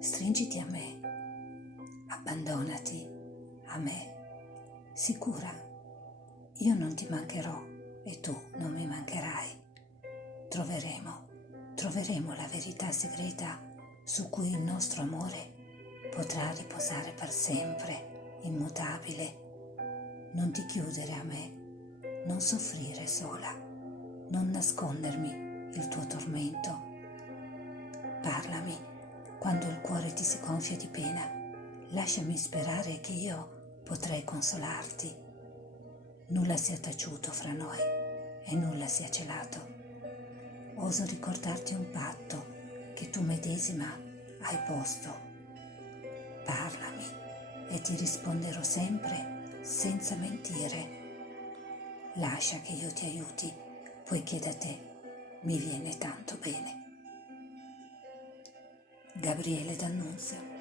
stringiti a me, abbandonati a me, sicura, io non ti mancherò e tu non mi mancherai. Troveremo la verità segreta su cui il nostro amore potrà riposare per sempre, immutabile. Non ti chiudere a me, non soffrire sola, non nascondermi il tuo tormento. Parlami quando il cuore ti si gonfia di pena, lasciami sperare che io potrei consolarti. Nulla sia taciuto fra noi e nulla sia celato. Oso ricordarti un patto che tu medesima hai posto. Parlami e ti risponderò sempre senza mentire. Lascia che io ti aiuti, poiché da te mi viene tanto bene. Gabriele D'Annunzio.